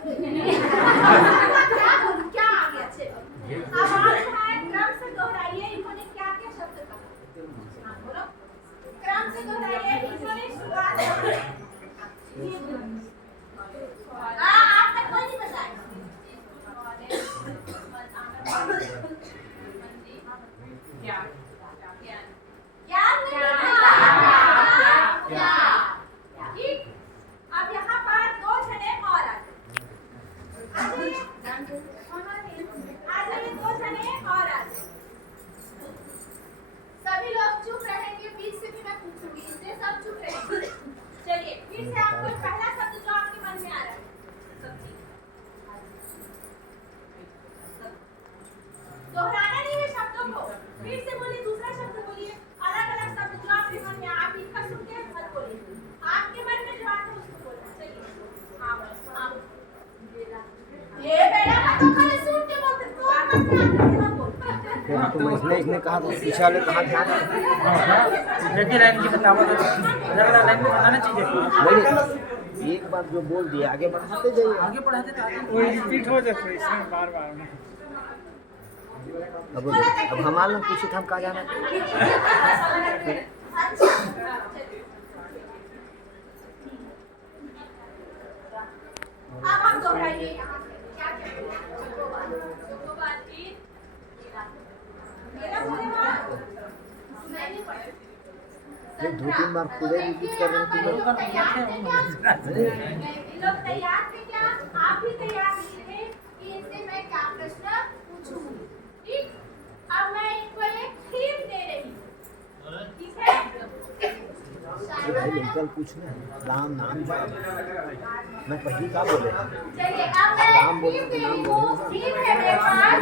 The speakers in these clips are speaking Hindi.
क्या आ गया? अब आप क्रम से दोहराइए, इन्होंने क्या क्या शब्द कहा? बोलो, क्रम से दोहराइए, इन्होंने शुरुआत आपने कोई नहीं बताया। ठीक, अब यहाँ पर दो जने और आ जाइए, दो जने और आ जाइए। सभी लोग चुप रहेंगे, बीच से भी मैं पूछूंगी, इसलिए सब चुप रहेंगे। चलिए, फिर से आपको पहला शब्द जो आपके मन में आ रहा है, दोहराना नहीं है शब्दों को, फिर से बोलिए, दूसरा शब्द बोलिए, अलग अलग शब्द जो आपके मन में, आप इनका सुन के मत बोलिए, आपके मन में जो आता है उसको बोलना। चलिए, हाँ ये बेटा तो खाली सुन के बोलते, तो आप मत बोल। तो इसने कहा तो पीछे वाले कहाँ ध्यान एक ही लाइन की बताओ, तो अलग अलग लाइन में बताना चाहिए। नहीं, एक बार जो बोल दिया आगे बढ़ाते जाइए, आगे बढ़ाते तो आगे वो रिपीट हो जाता है इसमें बार बार में। अब हमारे लोग पूछे थे हम कहाँ जाना। अब हम दोहराइए यहाँ से क्या क्या चोकोबार की मेरा बोले बात नहीं पढ़े। ये 2-3 बार खुद ही रिपीट कर रहे हैं। इन लोग तैयार थे क्या? आप भी तैयार नहीं थे कि इनसे मैं क्या प्रश्न पूछूंगी। ठीक, अब मैं इनको एक थीम दे रही हूँ, ठीक है? भाई अंकल पूछना राम नाम जो मैं पहली का बोले। चलिए, अब मैं थीम दे रही हूँ, थीम है मेरे पास,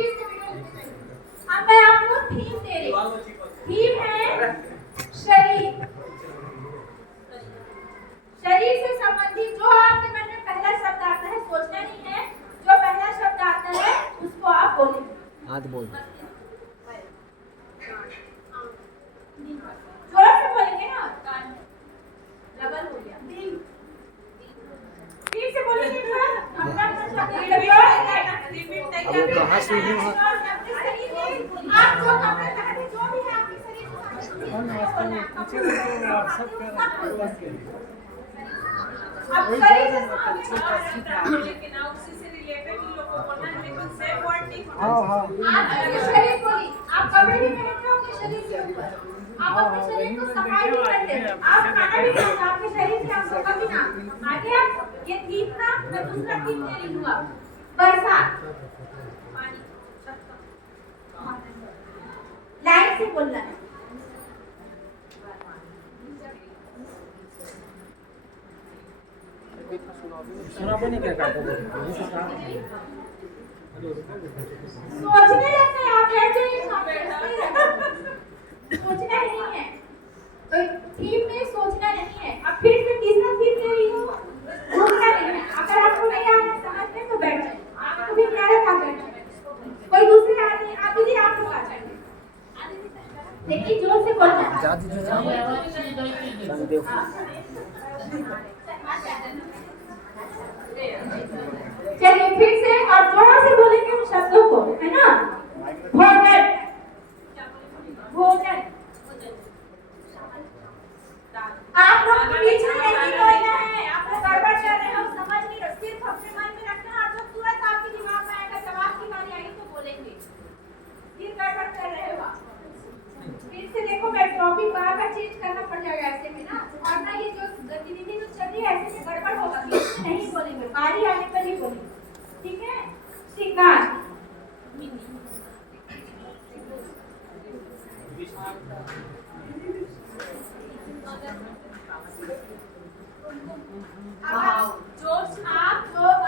इसका अब मैं आपको थीम दे रही हूँ। थीम है शरीर। शरीर से संबंधित जो आपके मन में पहला शब्द आता है, सोचना नहीं है, जो पहला शब्द आता है उसको आप बोलेंगे। हाथ बोल जोर से बोलेंगे ना, डबल हो गया। फिर से बोलेंगे थोड़ा, अब वो कहाँ से ही हो आप जो कपड़े पहने, जो भी है आपके शरीर को हम पूछे तो व्हाट्सएप कर अब शरीर से हाँ हाँ आप अपने शरीर को नहीं, आप कपड़े भी पहनते हो अपने शरीर के ऊपर, आप अपने शरीर को सफाई भी करते हैं, आप खाना भी खाते हो आपके शरीर से, आपको कभी ना आगे आप ये थीम था। मैं दूसरा थीम दे रही हूँ अब, बरसात। लाइन से बोलना है। सुना भी नहीं क्या सोचने लगते हैं आप, ऐसे ही सोचना नहीं है, तो थीम में सोचना नहीं है। अब फिर से तीसरा थीम दे रही हूँ, भूलना नहीं है। अगर आपको नहीं आ रहा समझते तो बैठ जाए, आपको भी क्या रखा जाए, कोई दूसरे आदमी आप भी आप लोग आ जाएंगे, लेकिन जोर से बोलना है। चलिए फिर से और जोर से बोलेंगे उन शब्दों को, है ना? भोजन, भोजन। आप लोग बीच में नहीं बोलना है, आप लोग गड़बड़ कर रहे हो, समझ नहीं रहे, सिर्फ अपने मन में रखना। आप लोग तुरंत आपके दिमाग में आएगा, जवाब की बारी आई तो बोलेंगे, फिर गड़बड़ कर रहे हो आप। फिर से देखो, मैं टॉपिक बार-बार चेंज करना पड़ जाएगा ऐसे में ना, और ना ये जो गतिविधि जो चल रही है ऐसे में गड़बड़ होगा, बीच में नहीं बोलेंगे, बारी आने पर ही बोलेंगे, ठीक है? श्रृंगार,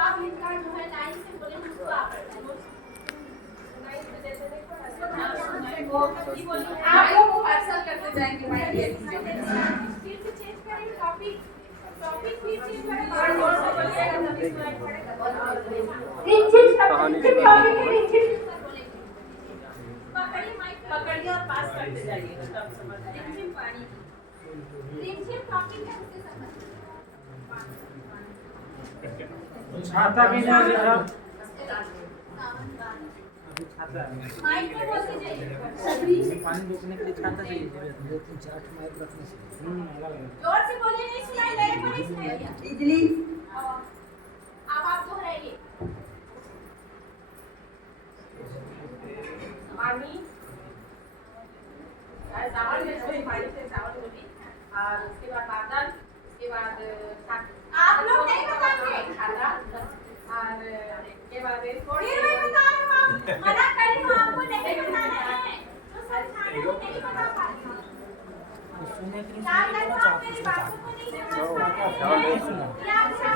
आप इनका जो है लाइन से बोलेंगे उसको आप लोग वो पार्सल करते जाएंगे। फिर से चेंज करेंगे टॉपिक, फिर चेंज पकड़िए और पास करते जाइए। रिमझिम टॉपिक है उससे संबंधित छाता भी ना साहब माइक में बोलते जाइए सभी पानी रोकने के लिए छाता चाहिए 2-3-4 माइक रखने से जोर से बोलिए, नहीं सुनाई दे रहा, नहीं सुनाई दिया। इडली अब आप दोहराइए। पानी चावल में थोड़ी पानी से चावल होगी और उसके बाद बादल, उसके बाद आप लोग नहीं बताएंगे खाना और के बाद फिर मैं बता रहा हूँ, मना कर रही हूँ आपको नहीं बताना है तो सर खाने को नहीं बता पा रही हूँ। सुनने के लिए चार लड़का आप मेरी बातों को नहीं समझ पा रहे हैं।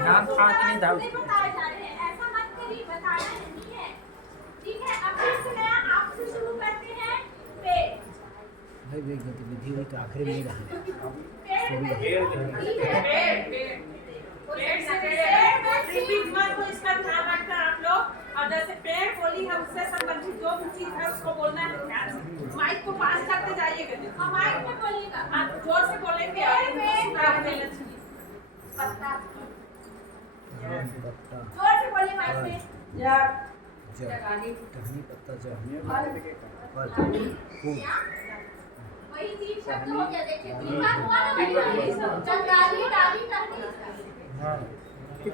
नाम खा के नहीं धाव बताए जा रहे हैं, ऐसा मत करिए, बताना नहीं है। ठीक है, अब फिर से नया आपसे शुरू करते हैं। पेड़ भाई वे गतिविधि हुई तो आखिर में रहा रिपीट मत हो, इसका ध्यान रखना आप लोग। और जैसे पेड़ बोली है उससे संबंधित जो भी चीज है उसको बोलना है ध्यान से। माइक को पास करते जाइएगा। हम माइक में बोलिएगा। आप जोर से बोलेंगे और पत्ता पत्ता जोर से बोलिए माइक में। जब टहनी पत्ता फल फूल वही तीन शब्द हो गया, देखिए तीन बार हुआ ना भाई, चंगाली डाली टहनी।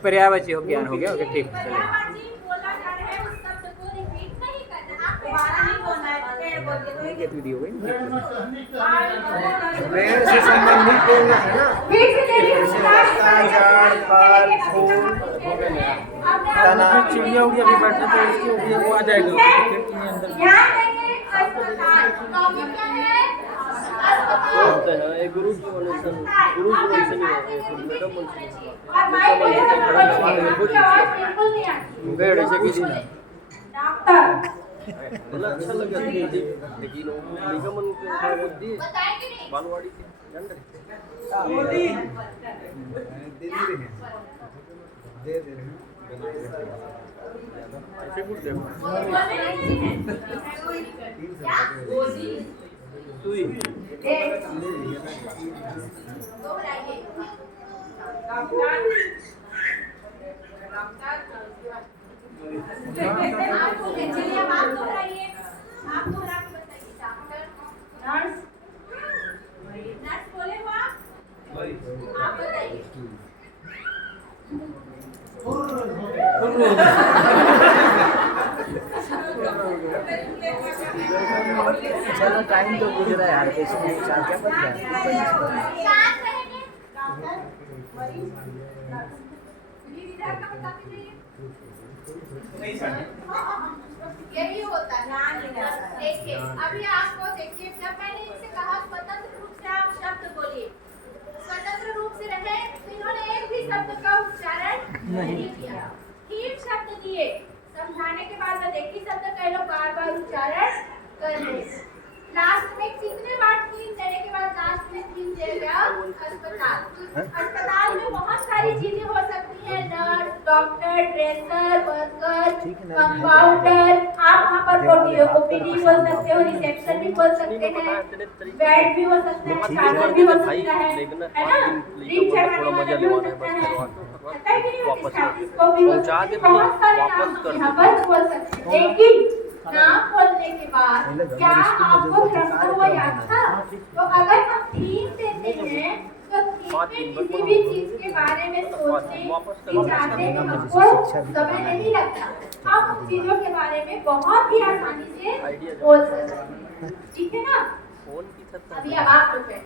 पर्यायवाची हो ज्ञान हो गया ओके ठीक पर्यायवाची बोला जा रहा है, उस शब्द को रिपीट नहीं करना, आप दोबारा नहीं बोलना है, पेड़ बोलते तो गतिविधि हो गई पेड़ से संबंधित बोलना है ना। फिर से देखिए झाड़ फल फूल तना चिड़िया उड़िया भी बैठे तो उसकी वो आ जाएगा खिड़की अंदर ध्यान देंगे। अस्पताल टॉपिक क्या है? अस्पताल एक गुरु जी बोले सर गुरु जी बोले सर मैडम बोलते हैं और माइक में आपकी आवाज बिल्कुल नहीं आती। पेड़ ऐसे की दिन डॉक्टर बोला अच्छा लगा लेकिन निगमन के बुद्धि बताएंगे नहीं। बालवाड़ी के जान रहे दे रहे हैं ऐसे कुछ देखो बोलने नहीं है। गोदी सुई दोहराइए। आप चलिए, अब आप दोहराइए, आप दोहरा के बताइए। डॉक्टर नर्स नर्स बोले हो आप बताइए। चलो टाइम तो गुजरा यार, कैसे नहीं चार क्या बज गया शांत रहेंगे। डॉक्टर मरीज नर्स इधर का बता दीजिए। यही होता है। देखिए अभी आपको देखिए, जब मैंने इनसे कहा स्वतंत्र रूप से आप शब्द बोलिए, स्वतंत्र रूप से रहे तो इन्होंने एक भी शब्द का उच्चारण नहीं किया। ठीक शब्द दिए, समझाने के बाद में देखिए शब्द कई लोग बार बार उच्चारण कर रहे। लास्ट में कितने बार तीन देने के बाद लास्ट में तीन दे गया अस्पताल। अस्पताल में बहुत सारी चीजें हो सकती हैं, nurse, doctor, dresser, worker, compounder. आप वहाँ पर ओपीडी बोल सकते हो, रिसेप्शन भी बोल सकते हैं, बेड भी हो सकते हैं, चादर भी हो सकता है ना, ड्रिप चढ़ाने वाला भी हो सकता है। बहुत सारे यहाँ पर बोल सकते हैं, लेकिन नाम बोलने के बाद क्या आपको भ्रमण हुआ याद था? तो अगर हम थीम देते हैं तो थीम में किसी भी चीज के बारे में सोचने विचारने में हमको समय नहीं लगता। हम उन चीजों के बारे में बहुत ही आसानी से बोल सकते हैं। ठीक है ना? फोन की छत अभी अब आप रुपए